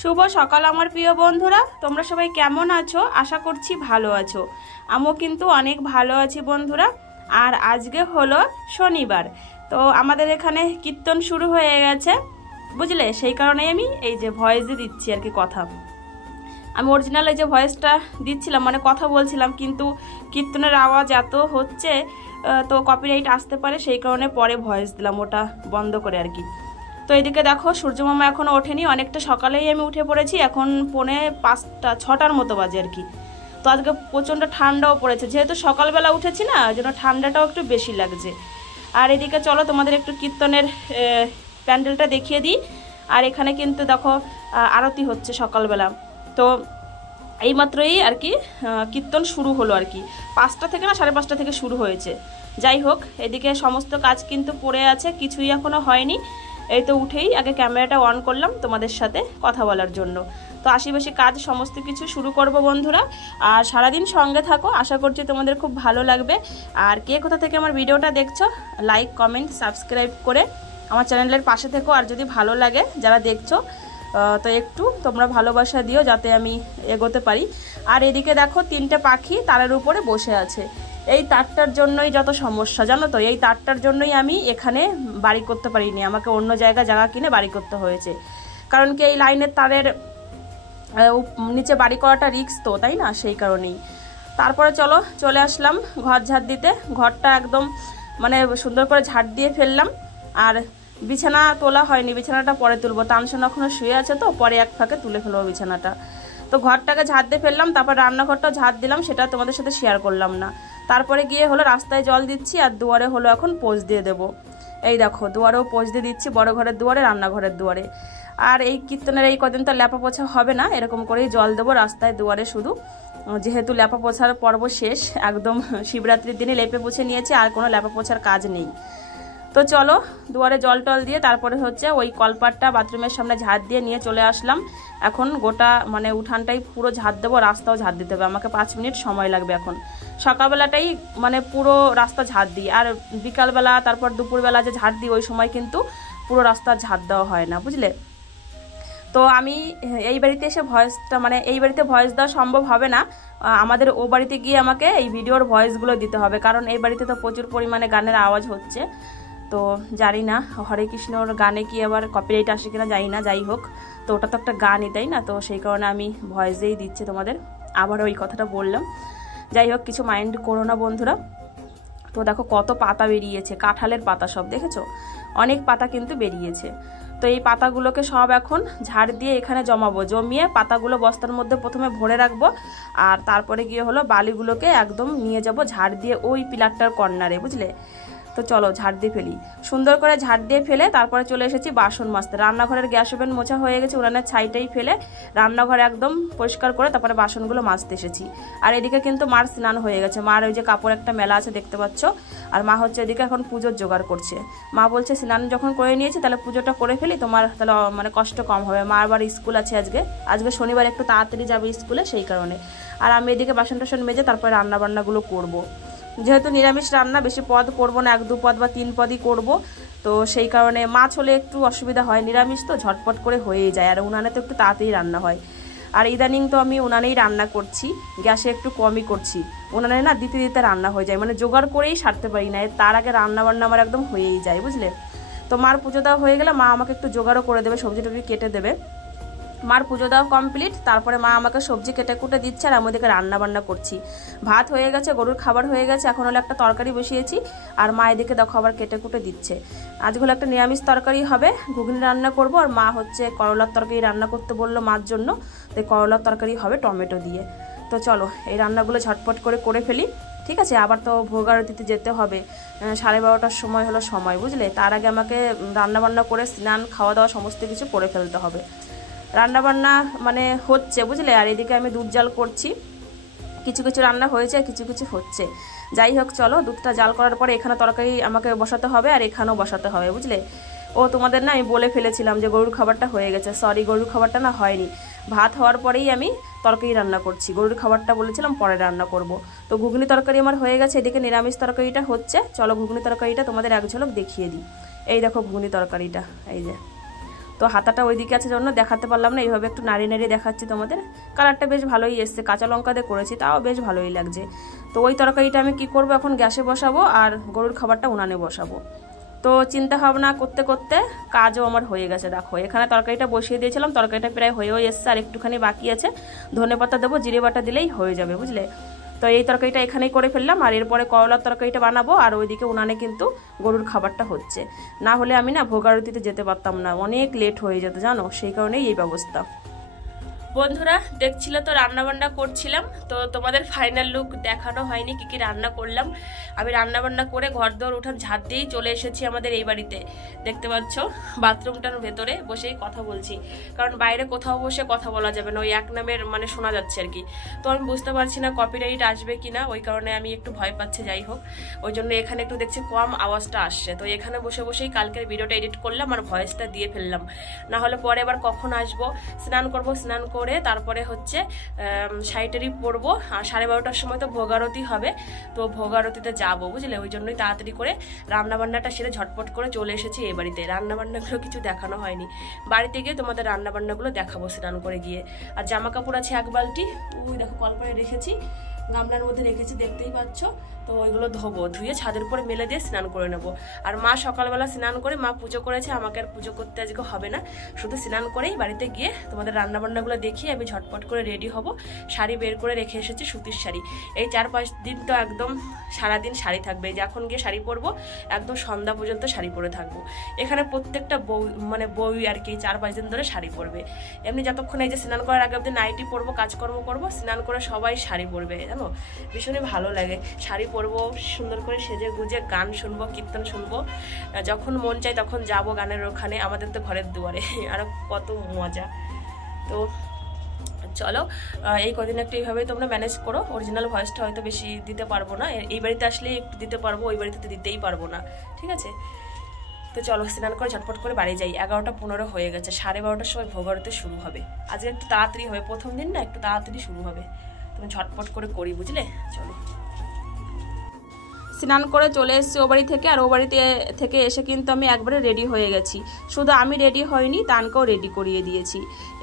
শুভ সকাল আমার প্রিয় বন্ধুরা, তোমরা সবাই কেমন আছো? আশা করছি ভালো আছো। আমিও কিন্তু অনেক ভালো আছি বন্ধুরা। আর আজকে হলো শনিবার, তো আমাদের এখানে কীর্তন শুরু হয়ে গেছে বুঝলে, সেই কারণেই আমি এই যে ভয়েস দিয়ে দিচ্ছি আর কি কথা। আমি অরিজিনাল এই যে ভয়েসটা দিচ্ছিলাম মানে কথা বলছিলাম, কিন্তু কীর্তনের আওয়াজ এত হচ্ছে তো কপিরাইট আসতে পারে, সেই কারণে পরে ভয়েস দিলাম, ওটা বন্ধ করে আর কি। তো এদিকে দেখো সূর্যমামা এখনো ওঠেনি, অনেকটা সকালেই আমি উঠে পড়েছি, এখন 5:30-6টার মতো বাজে আর কি। তো আজকে প্রচণ্ড ঠান্ডাও পড়েছে, যেহেতু সকালবেলা উঠেছি না, ওই জন্য ঠান্ডাটাও একটু বেশি লাগছে। আর এদিকে চলো তোমাদের একটু কীর্তনের প্যান্ডেলটা দেখিয়ে দিই। আর এখানে কিন্তু দেখো আরতি হচ্ছে সকালবেলা। তো এইমাত্রই আর কি কীর্তন শুরু হলো আর কি, 5টা থেকে না 5:30 থেকে শুরু হয়েছে। যাই হোক, এদিকে সমস্ত কাজ কিন্তু পড়ে আছে, কিছুই এখনও হয়নি। এই তো উঠেই আগে ক্যামেরাটা অন করলাম তোমাদের সাথে কথা বলার জন্য। তো আশিপাশি কাজ সমস্ত কিছু শুরু করব বন্ধুরা, আর সারাদিন সঙ্গে থাকো, আশা করছি তোমাদের খুব ভালো লাগবে। আর কে কোথা থেকে আমার ভিডিওটা দেখছো, লাইক কমেন্ট সাবস্ক্রাইব করে আমার চ্যানেলের পাশে থেকো। আর যদি ভালো লাগে যারা দেখছো তো একটু তোমরা ভালোবাসা দিও যাতে আমি এগোতে পারি। আর এদিকে দেখো 3টে পাখি তারের উপরে বসে আছে। এই তারটার জন্যই যত সমস্যা জানো তো, এই তারটার জন্যই আমি এখানে বাড়ি করতে পারিনি, আমাকে অন্য জায়গা কিনে বাড়ি করতে হয়েছে। কারণ কি এই লাইনের তারের নিচে বাড়ি করাটা রিস্ক তো, তাই না, সেই কারণেই। তারপরে চলে আসলাম ঘর ঝাড় দিতে। ঘরটা একদম মানে সুন্দর করে ঝাড় দিয়ে ফেললাম। আর বিছানা তোলা হয়নি, বিছানাটা পরে তুলবো, তানসোন এখনো শুয়ে আছে, তো পরে এক ফাঁকে তুলে ফেলবো বিছানাটা। তো ঘরটাকে ঝাড় দিয়ে ফেললাম, তারপর রান্নাঘরটাও ঝাড় দিলাম, সেটা তোমাদের সাথে শেয়ার করলাম না। তারপরে গিয়ে হলো রাস্তায় জল দিচ্ছি, আর দুয়ারে হলো এখন পোঁছ দিয়ে দেবো। এই দেখো দুয়ারেও পোঁছ দিয়ে দিচ্ছি, বড় ঘরের দুয়ারে, রান্নাঘরের দুয়ারে। আর এই কীর্তনের এই কদিন তো ল্যাপা পোছা হবে না, এরকম করেই জল দেবো রাস্তায় দুয়ারে শুধু, যেহেতু ল্যাপা পোছার পর্ব শেষ, একদম শিবরাত্রির দিনে লেপে পুছে নিয়েছি, আর কোনো ল্যাপা পোছার কাজ নেই। তো চলো দুয়ারে জল টল দিয়ে তারপরে হচ্ছে ওই কলপাটটা বাথরুমের সামনে ঝাড় দিয়ে নিয়ে চলে আসলাম। এখন গোটা মানে উঠানটাই পুরো ঝাড় দেবো, রাস্তাও ঝাড় দিতে হবে, আমাকে 5 মিনিট সময় লাগবে। এখন সকালবেলাটাই মানে পুরো রাস্তা ঝাড় দিই, আর বিকালবেলা তারপর দুপুরবেলা যে ঝাড় দিই ওই সময় কিন্তু পুরো রাস্তা ঝাড় দেওয়া হয় না বুঝলে। তো আমি এই বাড়িতে এসে ভয়েসটা মানে এই বাড়িতে ভয়েস দেওয়া সম্ভব হবে না, আমাদের ও বাড়িতে গিয়ে আমাকে এই ভিডিওর ভয়েসগুলো দিতে হবে, কারণ এই বাড়িতে তো প্রচুর পরিমাণে গানের আওয়াজ হচ্ছে। তো জানি না হরে কৃষ্ণর গানে কি আবার কপিরাইট আসে কিনা জানি না, যাই হোক, তো ওটা তো একটা গানই তাই না, তো সেই কারণে আমি ভয়েসেই দিচ্ছি তোমাদের, আবার ওই কথাটা বললাম। যাই হোক, কিছু মাইন্ড করো না বন্ধুরা। তো দেখো কত পাতা বেরিয়েছে, কাঁঠালের পাতা সব দেখেছো, অনেক পাতা কিন্তু বেরিয়েছে। তো এই পাতাগুলোকে সব এখন ঝাড় দিয়ে এখানে জমাবো, জমিয়ে পাতাগুলো বস্তার মধ্যে প্রথমে ভরে রাখবো, আর তারপরে গিয়ে হলো বালিগুলোকে একদম নিয়ে যাব ঝাড় দিয়ে ওই পিলারটার কর্নারে বুঝলে। তো চলো ঝাড় দিয়ে ফেলি, সুন্দর করে ঝাড় দিয়ে ফেলে তারপরে চলে এসেছি বাসন মাজতে। রান্নাঘরের গ্যাস ওভেন মোছা হয়ে গেছে, উনানের ছাইটাই ফেলে রান্নাঘর একদম পরিষ্কার করে তারপরে বাসনগুলো মাজতে এসেছি। আর এদিকে কিন্তু মার স্নান হয়ে গেছে, মার ওই যে কাপড় একটা মেলা আছে দেখতে পাচ্ছ, আর মা হচ্ছে এদিকে এখন পুজোর জোগাড় করছে। মা বলছে স্নান যখন করে নিয়েছি তাহলে পুজোটা করে ফেলি, তোমার তাহলে মানে কষ্ট কম হবে। মা আবার স্কুল আছে আজকে শনিবার, একটু তাড়াতাড়ি যাবে স্কুলে, সেই কারণে। আর আমি এদিকে বাসন টাসন মেজে তারপরে রান্নাবান্নাগুলো করবো, যেহেতু নিরামিষ রান্না, বেশি পদ করবো না, 1-2 পদ বা 3 পদই করবো, তো সেই কারণে মাছ হলে একটু অসুবিধা হয়, নিরামিষ তো ঝটপট করে হয়েই যায়, আর উনানে তো একটু তাড়াতাড়ি রান্না হয়। আর ইদানিং তো আমি উনানেই রান্না করছি, গ্যাসে একটু কমই করছি, উনানে না দিতে দিতে রান্না হয়ে যায়, মানে জোগাড় করেই সারতে পারি না, তার আগে রান্না বান্না আমার একদম হয়েই যায় বুঝলে। তো মার পুজো দেওয়া হয়ে গেলে মা আমাকে একটু জোগাড়ও করে দেবে, সবজি টবজি কেটে দেবে। মার পুজো দেওয়া কমপ্লিট, তারপরে মা আমাকে সবজি কেটে কুটে দিচ্ছে, আর আমি ওদিকে রান্না বান্না করছি। ভাত হয়ে গেছে, গরুর খাবার হয়ে গেছে, এখন হলো একটা তরকারি বসিয়েছি, আর মা এদিকে দেখো আবার কেটে কুটে দিচ্ছে। আজ হলো একটা নিরামিষ তরকারি হবে, ঘুগনি রান্না করব, আর মা হচ্ছে করলার তরকারি রান্না করতে বললো মার জন্য, তো করলার তরকারি হবে টমেটো দিয়ে। তো চলো এই রান্নাগুলো ঝটপট করে ফেলি, ঠিক আছে। আবার তো ভোগ আরতিতে যেতে হবে, 12:30টার সময় হলো সময় বুঝলে, তার আগে আমাকে রান্নাবান্না করে স্নান খাওয়া দাওয়া সমস্ত কিছু করে ফেলতে হবে। রান্নাবান্না মানে হচ্ছে বুঝলে, আর এদিকে আমি দুধ জাল করছি, কিছু কিছু রান্না হয়েছে আর কিছু কিছু হচ্ছে। যাই হোক চলো, দুধটা জাল করার পরে এখানে তরকারি আমাকে বসাতে হবে, আর এখানেও বসাতে হবে বুঝলে। ও তোমাদের না আমি বলে ফেলেছিলাম যে গরুর খাবারটা হয়ে গেছে, সরি গরুর খাবারটা না হয়নি, ভাত হওয়ার পরেই আমি তরকারি রান্না করছি, গরুর খাবারটা বলেছিলাম পরে রান্না করব। তো ঘুগনি তরকারি আমার হয়ে গেছে, এদিকে নিরামিষ তরকারিটা হচ্ছে, চলো ঘুগনি তরকারিটা তোমাদের এক ঝলক দেখিয়ে দিই। এই দেখো ঘুগনি তরকারিটা, এই যে তো হাতাটা ওইদিকে আছে জন্য দেখাতে পারলাম না, এইভাবে একটু নাড়িয়ে নাড়িয়ে দেখাচ্ছি তোমাদের। কালারটা বেশ ভালোই এসছে, কাঁচা লঙ্কা দিয়ে করেছি, তাও বেশ ভালোই লাগছে। তো ওই তরকারিটা আমি কি করব, এখন গ্যাসে বসাবো আর গরুর খাবারটা উনানে বসাবো। তো চিন্তা ভাবনা করতে করতে কাজও আমার হয়ে গেছে। দেখো এখানে তরকারিটা বসিয়ে দিয়েছিলাম, তরকারিটা প্রায় হয়েও এসছে, আর একটুখানি বাকি আছে। ধনেপাতা দেবো, জিরে বাটা দিলেই হয়ে যাবে, বুঝলে। তো এই তরকারিটা এখানেই করে ফেললাম, আর এরপরে করলার তরকারিটা বানাবো, আর ওইদিকে উনানে কিন্তু গরুর খাবারটা হচ্ছে। না হলে আমি না ভোগ আরতিতে যেতে পারতাম না, অনেক লেট হয়ে যেত জানো, সেই কারণেই এই ব্যবস্থা। বন্ধুরা দেখছিলে তো রান্না বান্না করছিলাম, তো তোমাদের ফাইনাল লুক দেখানো হয়নি কি কি রান্না করলাম। আমি রান্না বান্না করে ঘর দোর উঠান ঝাড় দিয়েই চলে এসেছি আমাদের এই বাড়িতে। দেখতে পাচ্ছ বাথরুমটার ভেতরে বসেই কথা বলছি, কারণ বাইরে কোথাও বসে কথা বলা যাবে না, ওই এক নামের মানে শোনা যাচ্ছে আর কি। তো আমি বুঝতে পারছি না কপিরাইট আসবে কিনা, ওই কারণে আমি একটু ভয় পাচ্ছি। যাই হোক, ওই জন্য এখানে একটু দেখছি কম আওয়াজটা আসছে। তো এখানে বসে বসেই কালকের ভিডিওটা এডিট করলাম আর ভয়েসটা দিয়ে ফেললাম, না হলে পরে আবার কখন আসবো, স্নান করবো, স্নান করে তারপরে হচ্ছে শাড়িটারি পরবো, আর 12:30টার সময় তো ভোগ আরতি হবে, তো ভোগ আরতিতে যাবো, বুঝলে। ওই জন্যই তাড়াতাড়ি করে রান্নাবান্নাটা সেরে ঝটপট করে চলে এসেছি এই বাড়িতে। রান্নাবান্নাগুলো কিছু দেখানো হয়নি, বাড়িতে গিয়ে তোমাদের রান্নাবান্নাগুলো দেখাবো স্নান করে গিয়ে। আর জামা কাপড় আছে এক বালতি, ওই দেখো কল করে রেখেছি, গামলার মধ্যে রেখেছি, দেখতেই পাচ্ছ। তো ওইগুলো ধোবো, ধুয়ে ছাদের উপরে মেলে দিয়ে স্নান করে নেবো। আর মা সকালবেলা স্নান করে মা পুজো করেছে, আমাকে আর পুজো করতে আজকে হবে না, শুধু স্নান করেই বাড়িতে গিয়ে তোমাদের রান্নাবান্নাগুলো দেখিয়ে আমি ঝটপট করে রেডি হব। শাড়ি বের করে রেখে এসেছি, সুতির শাড়ি। এই 4-5 দিন তো একদম সারাদিন শাড়ি থাকবে, যখন গিয়ে শাড়ি পরবো একদম সন্ধ্যা পর্যন্ত শাড়ি পরে থাকবো। এখানে প্রত্যেকটা বউ আর কি 4-5 দিন ধরে শাড়ি পরবে। এমনি যতক্ষণ এই যে স্নান করার আগে অব্দি নাইটি পরবো, কাজকর্ম করবো, স্নান করে সবাই শাড়ি পরবে, জানো ভীষণই ভালো লাগে। শাড়ি পরবো, সুন্দর করে সেজে গুজে গান শুনবো, কীর্তন শুনবো, যখন মন চাই তখন যাবো গানের ওখানে, আমাদের তো ঘরের দুয়ারে, আরো কত মজা। তো চলো এই কদিন একটু এইভাবেই তোমরা ম্যানেজ করো। অরিজিনাল ভয়েসটা হয়তো বেশি দিতে পারবো না, এই বাড়িতে আসলে একটু দিতে পারবো, ওই বাড়িতে দিতেই পারবো না, ঠিক আছে। তো চলো স্নান করে ঝটপট করে বাড়ি যাই। 11:15 হয়ে গেছে, 12:30টার সময় ভোগ আরতি শুরু হবে। আজকে একটু তাড়াতাড়ি হবে, প্রথম দিন না, একটু তাড়াতাড়ি শুরু হবে। তুমি ঝটপট করে করি, বুঝলে। চলো স্নান করে চলে এসেছি ও বাড়ি থেকে, আর ও বাড়িতে থেকে এসে কিন্তু আমি একবারে রেডি হয়ে গেছি। শুধু আমি রেডি হইনি, তানকেও রেডি করিয়ে দিয়েছি।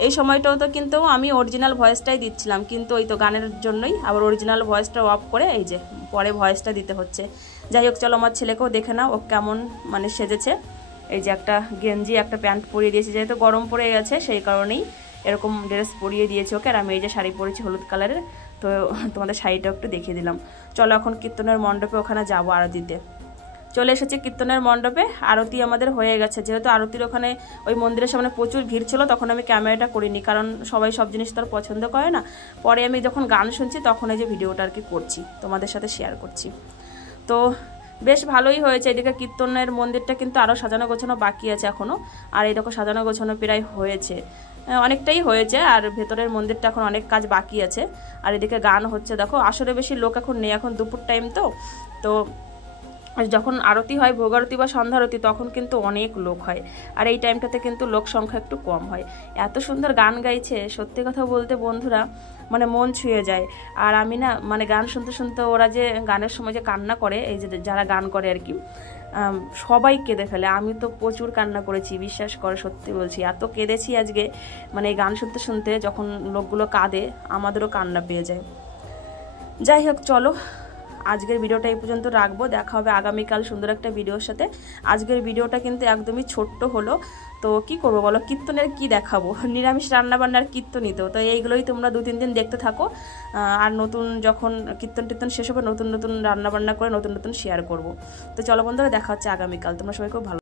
এই সময়টাও তো কিন্তু আমি অরিজিনাল ভয়েসটাই দিচ্ছিলাম, কিন্তু ওই তো গানের জন্যই আবার অরিজিনাল ভয়েসটা অফ করে এই যে পরে ভয়েসটা দিতে হচ্ছে। যাই হোক চলো আমার ছেলেকেও দেখে নাও ও কেমন মানে সেজেছে। এই যে একটা গেঞ্জি একটা প্যান্ট পরিয়ে দিয়েছি, যেহেতু গরম পড়ে গেছে সেই কারণেই এরকম ড্রেস পরিয়ে দিয়েছি ওকে। আর আমি এই যে শাড়ি পরেছি হলুদ কালারের, তো তোমাদের শাড়িটাও একটু দেখিয়ে দিলাম। চলো এখন কীর্তনের মণ্ডপে ওখানে যাবো আরতিতে। চলে এসেছি কীর্তনের মণ্ডপে, আরতি আমাদের হয়ে গেছে। যেহেতু আরতির ওখানে ওই মন্দিরের সামনে প্রচুর ভিড় ছিল, তখন আমি ক্যামেরাটা করিনি, কারণ সবাই সব জিনিস তো আর পছন্দ করে না। পরে আমি যখন গান শুনছি তখন এই যে ভিডিওটা আর কি করছি, তোমাদের সাথে শেয়ার করছি। তো বেশ ভালোই হয়েছে। এদিকে কীর্তনের মন্দিরটা কিন্তু আরও সাজানো গোছানো বাকি আছে এখনও, আর এরকম সাজানো গোছানো প্রায় হয়েছে, অনেকটাই হয়েছে, আর ভেতরের মন্দিরটা এখন অনেক কাজ বাকি আছে। আর এদিকে গান হচ্ছে, দেখো আসরে বেশি লোক এখন নেই, এখন দুপুর টাইম তো যখন আরতি হয় ভোগ আরতি বা সন্ধ্যা আরতি তখন কিন্তু অনেক লোক হয়, আর এই টাইমটাতে কিন্তু লোক সংখ্যা একটু কম হয়। এত সুন্দর গান গাইছে, সত্যি কথা বলতে বন্ধুরা মানে মন ছুঁয়ে যায়। আর আমি না মানে গান শুনতে শুনতে ওরা যে গানের সময় যে কান্না করে, এই যে যারা গান করে আর কি, সবাই কেঁদে ফেলে। আমি তো প্রচুর কান্না করেছি, বিশ্বাস করে সত্যি বলছি, এত কেঁদেছি আজকে, মানে এই গান শুনতে শুনতে যখন লোকগুলো কাঁদে আমাদেরও কান্না পেয়ে যায়। যাই হোক চলো আজকের ভিডিওটা এই পর্যন্ত রাখবো, দেখা হবে আগামীকাল সুন্দর একটা ভিডিওর সাথে। আজকের ভিডিওটা কিন্তু একদমই ছোট্ট হলো, তো কি করবো বলো, কীর্তনের কি দেখাবো, নিরামিষ রান্নাবান্নার কীর্তনই তো এইগুলোই তোমরা 2-3 দিন দেখতে থাকো। আর নতুন যখন কীর্তন শেষ হবে নতুন নতুন রান্নাবান্না করে নতুন নতুন শেয়ার করবো। তো চলো বন্ধুরা দেখা হচ্ছে আগামীকাল, তোমরা সবাই খুব ভালো।